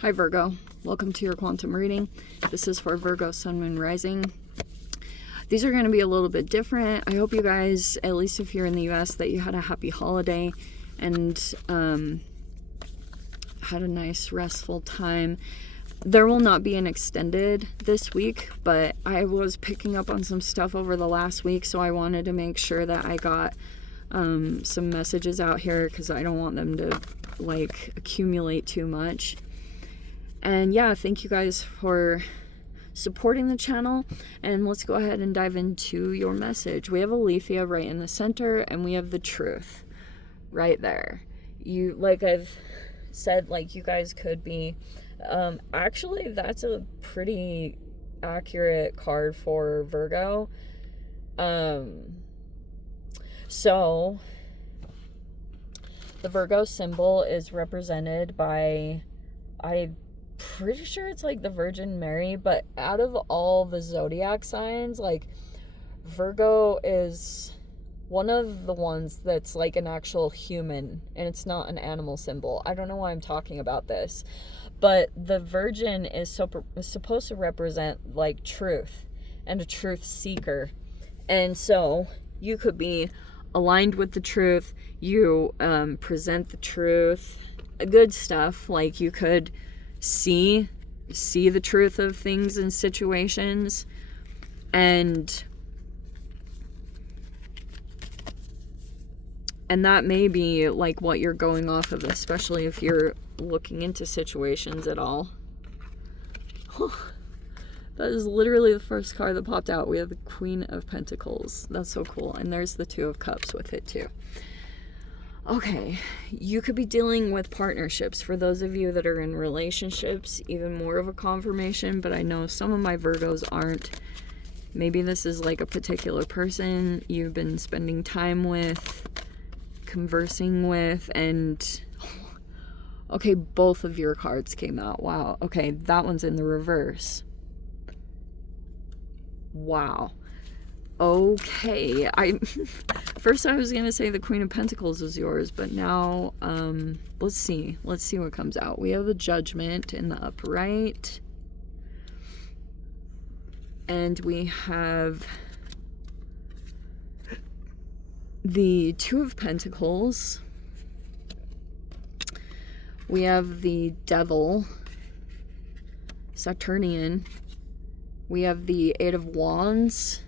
Hi Virgo, welcome to your quantum reading. This is for Virgo, Sun, Moon, Rising. These are going to be a little bit different. I hope you guys, at least if you're in the US, that you had a happy holiday and had a nice restful time. There will not be an extended this week, but I was picking up on some stuff over the last week, so I wanted to make sure that I got some messages out here because I don't want them to like accumulate too much. And yeah, thank you guys for supporting the channel, and let's go ahead and dive into your message. We have Alethea right in the center, and we have the truth right there. You, like I've said, like you guys could be actually that's a pretty accurate card for Virgo. So the Virgo symbol is represented by, I'm pretty sure it's like the Virgin Mary, but out of all the zodiac signs, like Virgo is one of the ones that's like an actual human, and it's not an animal symbol. I don't know why I'm talking about this, but the Virgin is supposed to represent like truth and a truth seeker. And so you could be aligned with the truth, you present the truth, good stuff. Like you could see the truth of things and situations, and that may be like what you're going off of, especially if you're looking into situations at all. That is literally the first card that popped out. We have the Queen of Pentacles. That's so cool. And there's the Two of Cups with it too. Okay, you could be dealing with partnerships. For those of you that are in relationships, even more of a confirmation, but I know some of my Virgos aren't. Maybe this is like a particular person you've been spending time with, conversing with, and okay, both of your cards came out. Wow. Okay, that one's in the reverse. Wow. Okay, first I was gonna say the Queen of Pentacles is yours, but now let's see what comes out. We have the Judgment in the upright, and we have the Two of Pentacles. We have the Devil, Saturnian. We have the Eight of Wands.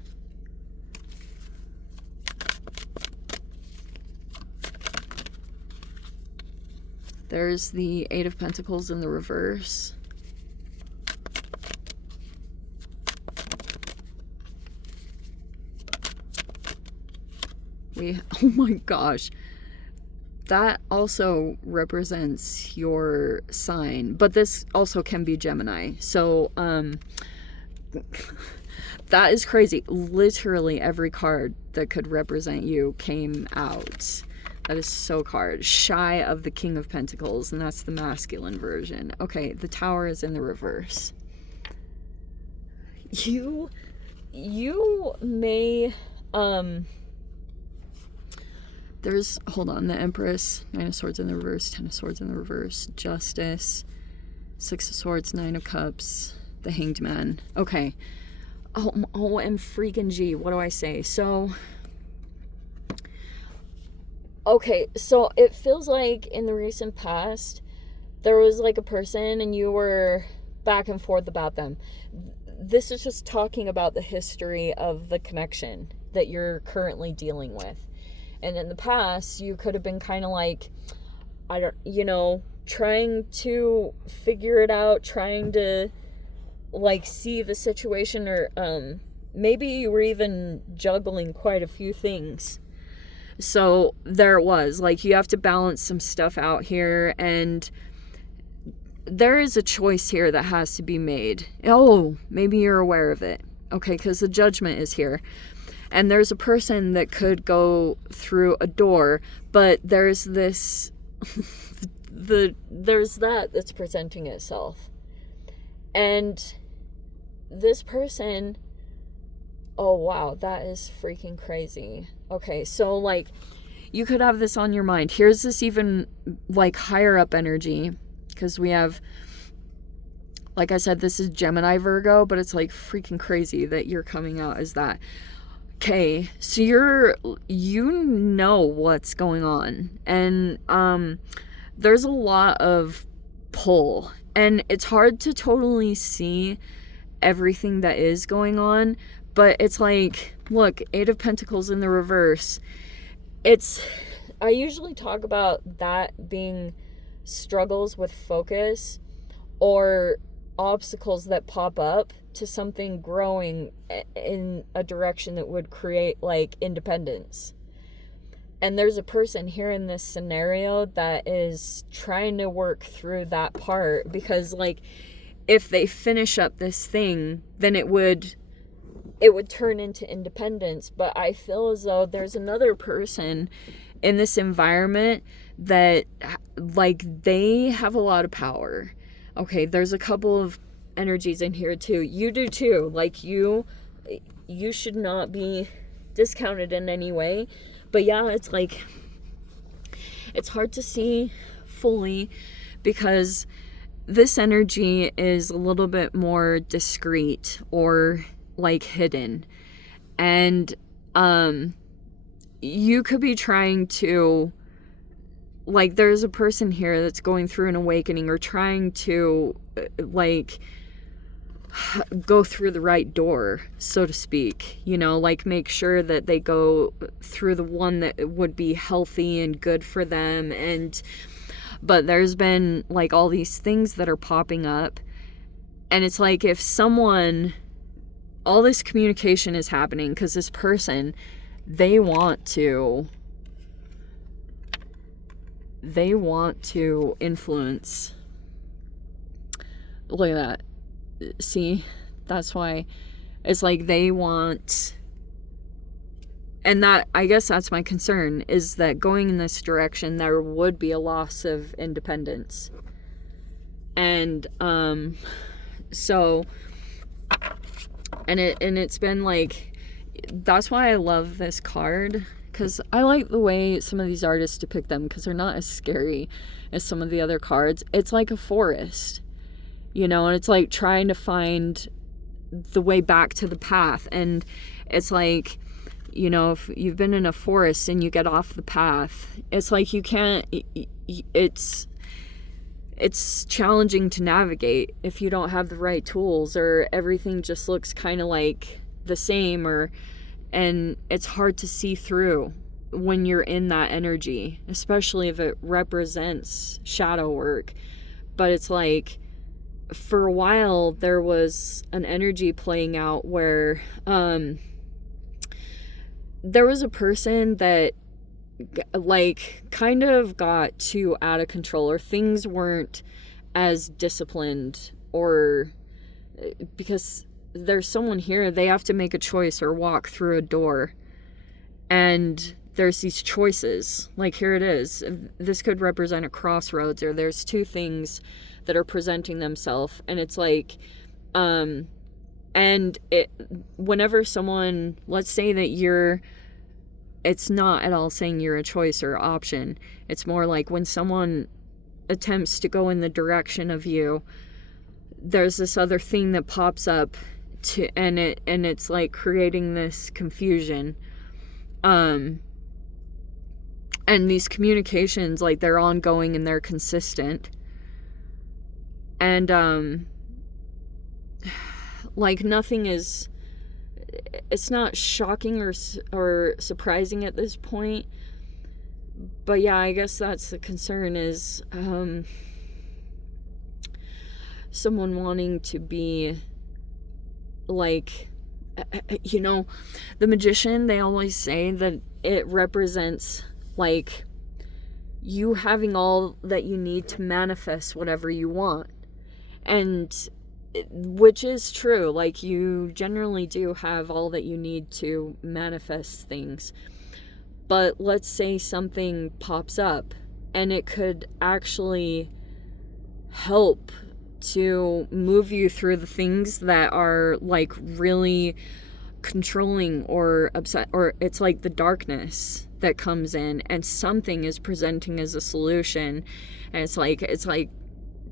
There's the Eight of Pentacles in the reverse. Oh my gosh. That also represents your sign, but this also can be Gemini. So, that is crazy. Literally every card that could represent you came out. That is so card. Shy of the King of Pentacles, and that's the masculine version. Okay, the Tower is in the reverse. You may, there's, hold on, the Empress, Nine of Swords in the reverse, Ten of Swords in the reverse, Justice, Six of Swords, Nine of Cups, the Hanged Man. Okay. Oh, and freaking G, what do I say? So, okay, so it feels like in the recent past, there was like a person and you were back and forth about them. This is just talking about the history of the connection that you're currently dealing with. And in the past, you could have been kind of like, trying to figure it out, trying to like see the situation, or maybe you were even juggling quite a few things. So there it was, like you have to balance some stuff out here, and there is a choice here that has to be made. Oh, maybe you're aware of it. Okay, because the Judgment is here. And there's a person that could go through a door, but there's this, there's that's presenting itself. And this person, oh wow, that is freaking crazy. Okay, so like you could have this on your mind. Here's this even like higher up energy, because we have like I said, this is Gemini Virgo, but it's like freaking crazy that you're coming out as that. Okay, so you know what's going on, and there's a lot of pull, and it's hard to totally see everything that is going on, but it's like, look, Eight of Pentacles in the reverse. I usually talk about that being struggles with focus or obstacles that pop up to something growing in a direction that would create like independence. And there's a person here in this scenario that is trying to work through that part, because like if they finish up this thing, then it would turn into independence. But I feel as though there's another person in this environment that like they have a lot of power. Okay, there's a couple of energies in here too. You do too. Like you should not be discounted in any way. But yeah, it's like it's hard to see fully because this energy is a little bit more discreet or like hidden. And you could be trying to, like, there's a person here that's going through an awakening or trying to like go through the right door, so to speak, you know, like make sure that they go through the one that would be healthy and good for them. But there's been like all these things that are popping up, and it's like if someone, all this communication is happening because this person, they want to influence. Look at that. See, that's why it's like they want, and that, I guess that's my concern, is that going in this direction there would be a loss of independence. And so it's been like, that's why I love this card, because I like the way some of these artists depict them, because they're not as scary as some of the other cards. It's like a forest, you know, and it's like trying to find the way back to the path. And it's like, you know, if you've been in a forest and you get off the path, it's like you can't, it's challenging to navigate if you don't have the right tools, or everything just looks kind of like the same, and it's hard to see through when you're in that energy, especially if it represents shadow work. But it's like, for a while there was an energy playing out where there was a person that like kind of got too out of control, or things weren't as disciplined, or because there's someone here, they have to make a choice or walk through a door, and there's these choices. Like here it is, this could represent a crossroads, or there's two things that are presenting themselves, and it's like and it, whenever someone, let's say that it's not at all saying you're a choice or option, it's more like when someone attempts to go in the direction of you, there's this other thing that pops up and it's like creating this confusion. And these communications, like, they're ongoing and they're consistent. And like nothing is, it's not shocking or surprising at this point. But yeah, I guess that's the concern, is someone wanting to be like, you know, the Magician, they always say that it represents like you having all that you need to manifest whatever you want. And which is true, like you generally do have all that you need to manifest things. But let's say something pops up and it could actually help to move you through the things that are like really controlling or upset, or it's like the darkness that comes in and something is presenting as a solution, and it's like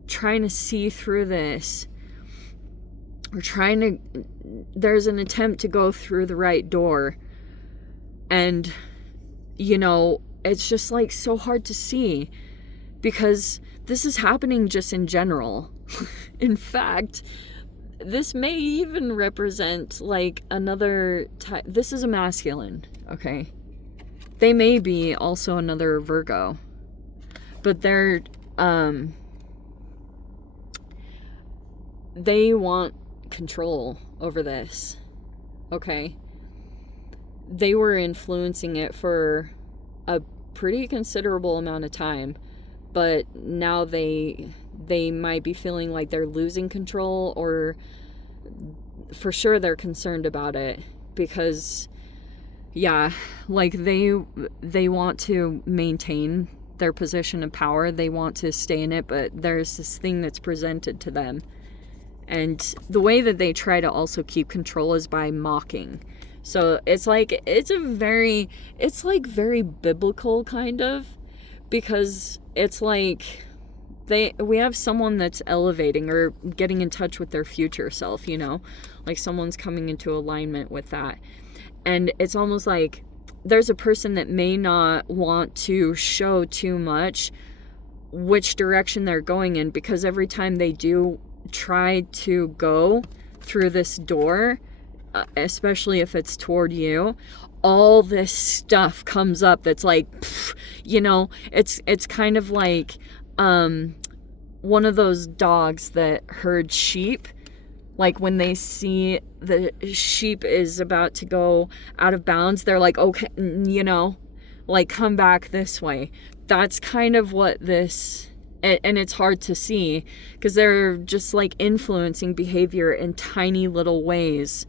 trying to see through this there's an attempt to go through the right door. And, you know, it's just like so hard to see because this is happening just in general. In fact, this may even represent like another type. This is a masculine, okay? They may be also another Virgo, but they want control over this, okay? They were influencing it for a pretty considerable amount of time, but now they might be feeling like they're losing control, or for sure they're concerned about it because, yeah, like they want to maintain their position of power. They want to stay in it, but there's this thing that's presented to them. And the way that they try to also keep control is by mocking. So it's like very biblical kind of, because it's like we have someone that's elevating or getting in touch with their future self, you know, like someone's coming into alignment with that. And it's almost like there's a person that may not want to show too much which direction they're going in, because every time they do try to go through this door, especially if it's toward you, all this stuff comes up that's like, you know, it's kind of like one of those dogs that herd sheep. Like when they see the sheep is about to go out of bounds, they're like, okay, you know, like come back this way. That's kind of what this, and it's hard to see because they're just like influencing behavior in tiny little ways.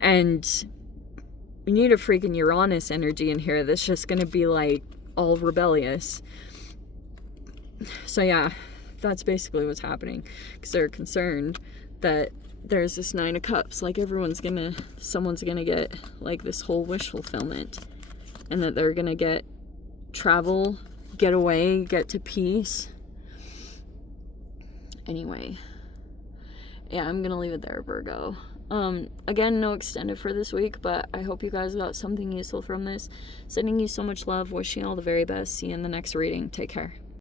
And you need a freaking Uranus energy in here that's just going to be like all rebellious. So yeah, that's basically what's happening, because they're concerned that there's this 9 of Cups, like someone's gonna get like this whole wish fulfillment, and that they're gonna get travel, get away, get to peace. Anyway, yeah, I'm gonna leave it there, Virgo. Again, no extended for this week, but I hope you guys got something useful from this. Sending you so much love, wishing you all the very best. See you in the next reading. Take care.